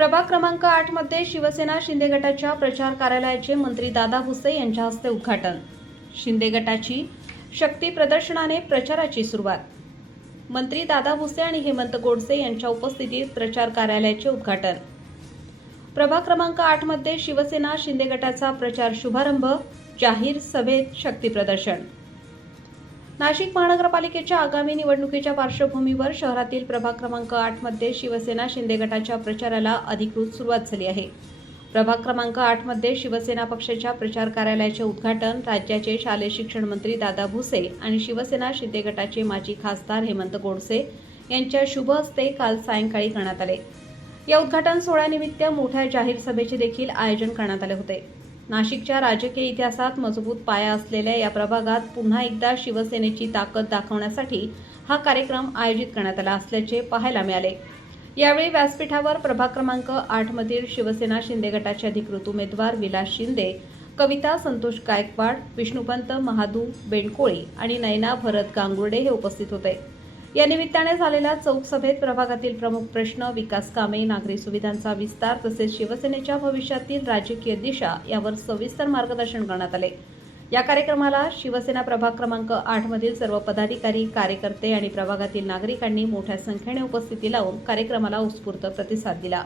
प्रभाग क्रमांक 8 मध्ये शिवसेना शिंदे गटाच्या प्रचार कार्यालयाचे मंत्री दादा भुसे यांच्या हस्ते उद्घाटन। शिंदे गटाची शक्ती प्रदर्शनाने प्रचाराची सुरुवात। मंत्री दादा भुसे आणि हेमंत गोडसे यांच्या उपस्थितीत प्रचार कार्यालयाचे उद्घाटन। प्रभाग क्रमांक 8 मध्ये शिवसेना शिंदे गटाचा प्रचार शुभारंभ। जाहीर सभेत शक्ती प्रदर्शन। नाशिक महानगरपालिकेच्या आगामी निवडणुकीच्या पार्श्वभूमीवर शहरातील प्रभाग क्रमांक 8 मध्ये शिवसेना शिंदे गटाच्या प्रचाराला अधिकृत सुरुवात झाली आहे। प्रभाग क्रमांक 8 मध्ये शिवसेना पक्षाच्या प्रचार कार्यालयाचे उद्घाटन राज्याचे शालेय शिक्षण मंत्री दादा भुसे आणि शिवसेना शिंदे गटाचे माजी खासदार हेमंत गोडसे यांच्या शुभ हस्ते काल सायंकाळी करण्यात आले। या उद्घाटन सोहळ्यानिमित्त मोठ्या जाहीर सभेचे देखील आयोजन करण्यात आले होते। नाशिकच्या राजकीय इतिहासात मजबूत पाया असलेल्या या प्रभागात पुन्हा एकदा शिवसेनेची ताकद दाखवण्यासाठी हा कार्यक्रम आयोजित करण्यात आला असल्याचे पाहायला मिळाले। यावेळी व्यासपीठावर प्रभाग क्रमांक 8 मधील शिवसेना शिंदे गटाचे अधिकृत उमेदवार विलास शिंदे, कविता संतोष गायकवाड, विष्णुपंत महादू बेंडकोळी आणि नयना भरत गांगुर्डे हे उपस्थित होते। या निमित्ताने झालेल्या चौक सभेत प्रभागातील प्रमुख प्रश्न, विकास कामे, नागरी सुविधांचा विस्तार तसेच शिवसेनेच्या भविष्यातील राजकीय दिशा यावर सविस्तर मार्गदर्शन करण्यात आले। या कार्यक्रमाला शिवसेना प्रभाग क्रमांक 8 मधील सर्व पदाधिकारी, कार्यकर्ते आणि प्रभागातील नागरिकांनी मोठ्या संख्येने उपस्थिती लावून कार्यक्रमाला उत्स्फूर्त प्रतिसाद दिला।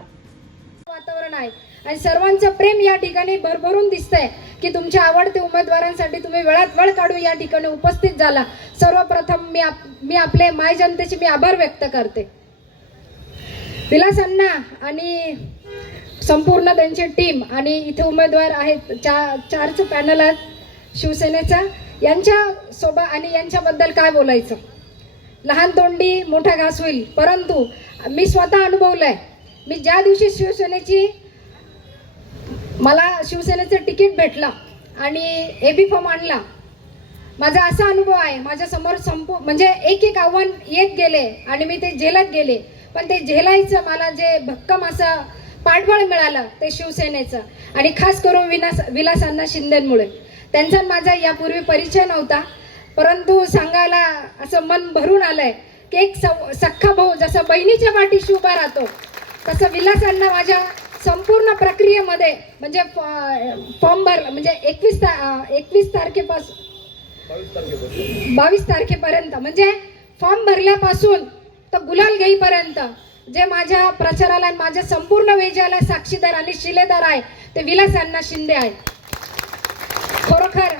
वातावरण आहे आणि सर्वांचं प्रेम या ठिकाणी भरभरून दिसतंय की तुमच्या आवडते उमेदवारांसाठी तुम्ही वेळात वेळ काढून या ठिकाणी उपस्थित झाला। सर्वप्रथम मी आपले माय जनतेचे मी आभार व्यक्त करते। विलास अण्णा आणि संपूर्ण त्यांची टीम आणि इथे उमेदवार आहेत, चारचं पॅनल आहेत शिवसेनेचा, यांच्या सोबत आणि यांच्याबद्दल काय बोलायचं। लहान तोंडी मोठा घास होईल, परंतु मी स्वतः अनुभवलंय। मी ज्या दिवशी मला शिवसेनेचं तिकीट भेटलं आणि एबी फॉर्म आणला, माझा असा अनुभव आहे, माझ्या समोर म्हणजे एक आव्हान येत गेले आणि मी ते झेलत गेले, पण ते झेलायचं मला जे भक्कम असं पाठबळ मिळालं ते शिवसेनेचं आणि खास करून विलास अण्णा शिंदेमुळे। त्यांचा माझा यापूर्वी परिचय नव्हता, परंतु सांगायला असं मन भरून आलंय की एक सख्खा भाऊ जसा बहिणीच्या पाठीशी उभा राहतो तसं विलास अण्णा माझ्या संपूर्ण प्रक्रियेमध्ये म्हणजे फॉर्म भरला म्हणजे 21 तारखेपासून 22 तारखेपर्यंत म्हणजे फॉर्म भरल्यापासून तर गुलाल घेईपर्यंत जे माझ्या प्रचाराला माझ्या संपूर्ण वेजाला साक्षीदार आणि शिलेदार आहे ते विलास अण्णा शिंदे आहे। खरोखर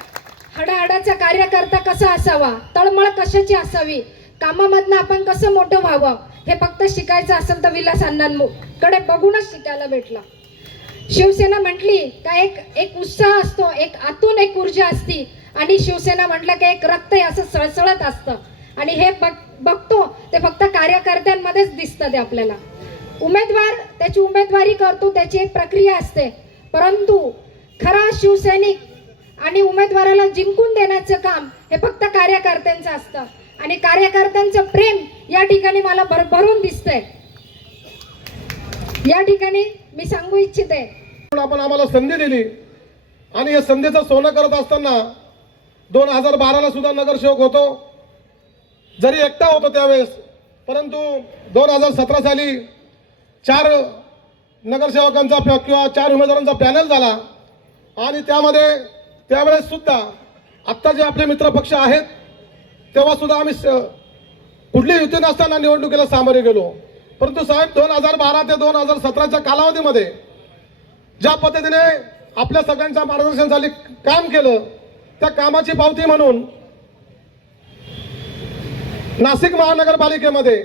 हाडाहाडाचा कार्यकर्ता कसा असावा, तळमळ कशाची असावी, कामामधनं आपण कसं मोठं व्हावं हे फक्त शिकायचं असेल तर विलास अण्णांकडे बघूनच शिकायला भेटला। शिवसेना म्हटली का एक उत्साह असतो, एक आतून एक ऊर्जा असती आणि शिवसेना म्हटलं की एक रक्त असं सळसळत असतं आणि हे बघतो ते फक्त कार्यकर्त्यांमध्येच दिसतं। ते आपल्याला उमेदवार त्याची उमेदवारी करतो, त्याची एक प्रक्रिया असते, परंतु खरा शिवसैनिक आणि उमेदवाराला जिंकून देण्याचं काम हे फक्त कार्यकर्त्यांचं असतं आणि कार्यकर्त्यांचं प्रेम या ठिकाणी मला भरभरून दिसतंय। या ठिकाणी मी सांगू इच्छिते, आपण आम्हाला संधी दिली आणि या संधीचं सोनं करत असताना 2012ला सुद्धा नगरसेवक होतो, जरी एकटा होतो त्यावेळेस, परंतु 2017 साली 4 नगरसेवकांचा किंवा 4 उमेदवारांचा पॅनल झाला आणि त्यावेळेस सुद्धा आत्ता जे आपले मित्र पक्ष आहेत तेव्हा सुद्धा आम्ही कुठली युती नसताना निवडणुकीला सामोरे गेलो। परंतु साहेब 2012 ते 2017च्या कालावधीमध्ये ज्या पद्धतीने आपल्या सगळ्यांच्या मार्गदर्शनाखाली काम केलं त्या कामाची पावती म्हणून नाशिक महानगरपालिकेमध्ये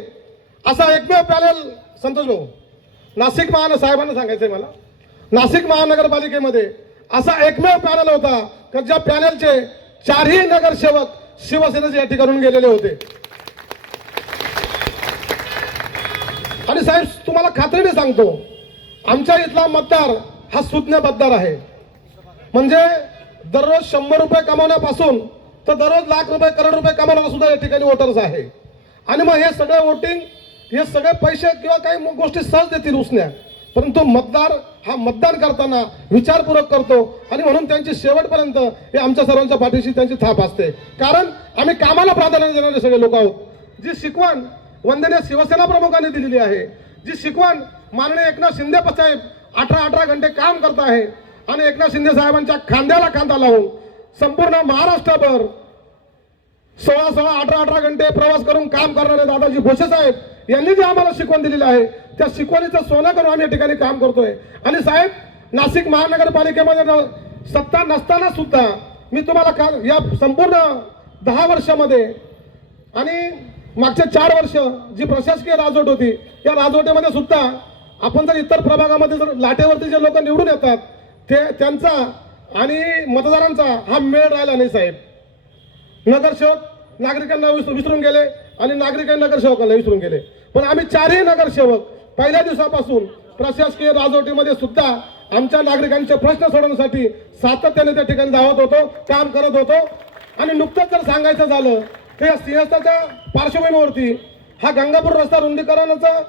असा एकमेव पॅनल, संतोष भाऊ, नाशिक साहेबांना सांगायचंय मला, नाशिक महानगरपालिकेमध्ये असा एकमेव पॅनल होता की ज्या पॅनलचे 4ही नगरसेवक शिवसेनेचे या ठिकाणून गेलेले होते। आणि साहेब तुम्हाला खात्रीने सांगतो, आमच्या इथला मतदार हा सुज्ञ मतदार आहे, म्हणजे दररोज 100 रुपये कमावण्यापासून तर दररोज लाख रुपये, करोड रुपये कमावण्याला सुद्धा या ठिकाणी वोटर्स आहे। आणि मग हे सगळे वोटिंग, हे सगळे पैसे किंवा काही गोष्टी सहज देतील उसण्या, परंतु मतदार हा मतदान करताना विचारपूर्वक करतो आणि म्हणून त्यांची शेवटपर्यंत हे आमच्या सर्वांच्या पाठीशी त्यांची थाप असते, कारण आम्ही कामाला प्राधान्य देणारे सगळे लोक आहोत। जी शिकवण वंदनीय शिवसेना प्रमुखांनी दिलेली आहे, जी शिकवण माननीय एकनाथ शिंदे साहेब 18 घंटे काम करत आहे आणि एकनाथ शिंदे साहेबांच्या खांद्याला खांदा लावून संपूर्ण महाराष्ट्रभर 18 घंटे प्रवास करून काम करणारे दादाजी भुसे साहेब यांनी जे आम्हाला शिकवण दिलेली आहे त्या शिकवणीचं सोनं करून आम्ही या ठिकाणी काम करतोय. आणि साहेब, नाशिक महानगरपालिकेमध्ये सत्ता नसताना सुद्धा मी तुम्हाला या संपूर्ण 10 वर्षामध्ये आणि मागच्या 4 वर्ष जी प्रशासकीय राजवट होती या राजवटीमध्ये सुद्धा आपण जर इतर प्रभागामध्ये जर लाटेवरती जे लोक निवडून येतात ते त्यांचा आणि मतदारांचा हा मेळ राहिला नाही साहेब. नगरसेवक नागरिकांना विसरून गेले आणि नागरिकांनी नगरसेवकांना विसरून गेले. पण आम्ही 4ही नगरसेवक पहिल्या दिवसापासून प्रशासकीय राजवटीमध्ये सुद्धा आमच्या नागरिकांचे प्रश्न सोडवण्यासाठी सातत्याने त्या ठिकाणी धावत होतो, काम करत होतो. आणि नुकतंच जर सांगायचं झालं तर या सिंहस्थाच्या पार्श्वभूमीवरती हा गंगापूर रस्ता रुंदीकरणाचा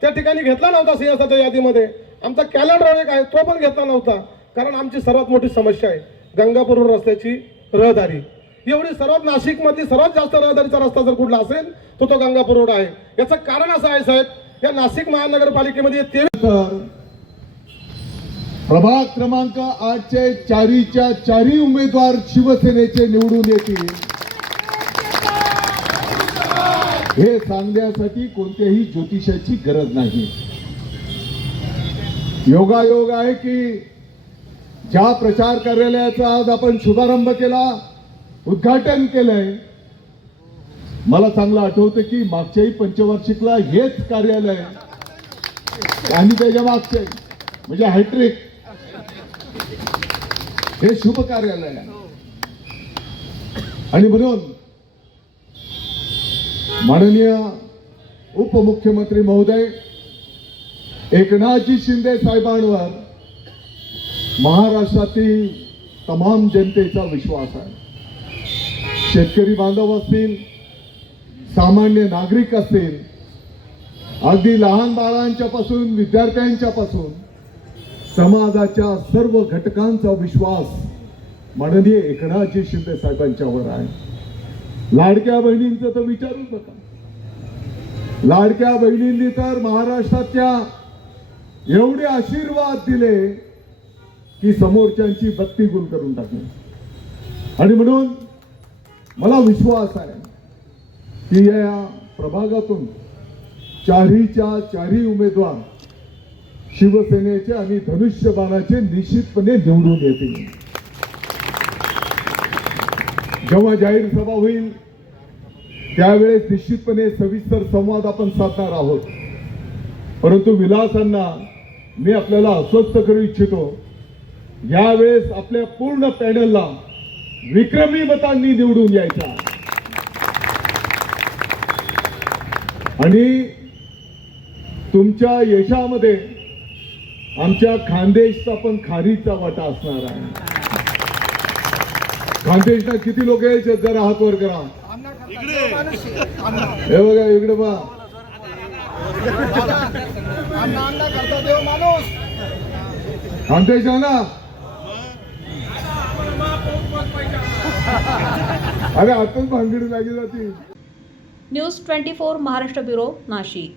त्या ठिकाणी घेतला नव्हता. सिंहस्थाच्या यादीमध्ये आमचा कॅलेंडर एक आहे तो पण घेतला नव्हता, कारण आमची सर्वात मोठी समस्या आहे गंगापूर रस्त्याची रहदारी. एवढी सर्वात नाशिकमधली सर्वात जास्त रहदारीचा रस्ता जर कुठला असेल तो गंगापूर रोड आहे. याचं कारण असं आहे साहेब, या नाशिक महानगरपालिकेमध्ये 23 प्रभाग क्रमांक 8चे चारीच्या 4ही उमेदवार शिवसेनेचे निवडून येतील हे सांगण्यासाठी कोणत्याही ज्योतिषाची गरज नाही. योगायोग आहे की ज्या प्रचार कार्यालयाचा आज आपण शुभारंभ केला, उद्घाटन केलंय, मला चांगलं आठवतं की मागच्याही पंचवार्षिकला हेच कार्यालय आणि त्याच्या मागचे म्हणजे हॅट्रिक हे शुभ कार्यालय आहे. आणि म्हणून माननीय उपमुख्यमंत्री महोदय एकनाथजी शिंदे साहेबांवर महाराष्ट्रातील तमाम जनतेचा विश्वास आहे. शेतकरी बांधव असतील, सामान्य नागरिक असतील, अगदी लहान बाळांच्या पासून विद्यार्थ्यांच्या पासून समाजाच्या सर्व घटकांचा विश्वास माननीय एकनाथजी शिंदे साहेबांच्यावर आहे. लाडक्या बहिणींचं तर विचारूच नका. लाडक्या बहिणींनी तर महाराष्ट्राच्या एवढे आशीर्वाद दिले की समोरच्यांची बत्ती गुल करून टाकली. आणि म्हणून मला विश्वास आहे की या प्रभागातून 4हीच्या 4ही उमेदवार शिवसेनेचे आणि धनुष्यबाणाचे निश्चितपणे निवडून येतील. जेव्हा जाहीर सभा होईल त्यावेळेस निश्चितपणे सविस्तर संवाद आपण साधणार आहोत. परंतु विलासांना मी आपल्याला आश्वस्त करू इच्छितो, यावेळेस आपल्या पूर्ण पॅनलला विक्रमी मतांनी निवडून यायचा आणि तुमच्या यशामध्ये आमच्या खानदेशचा पण खारीचा वाटा असणार आहे. खानदेशला किती लोक यायचे जरा हात वर करा. हे बघा इकडे बघा, खानदेश आहे ना. अरे आताच भांगडी लागली जाते. News 24 Maharashtra bureau, Nashik.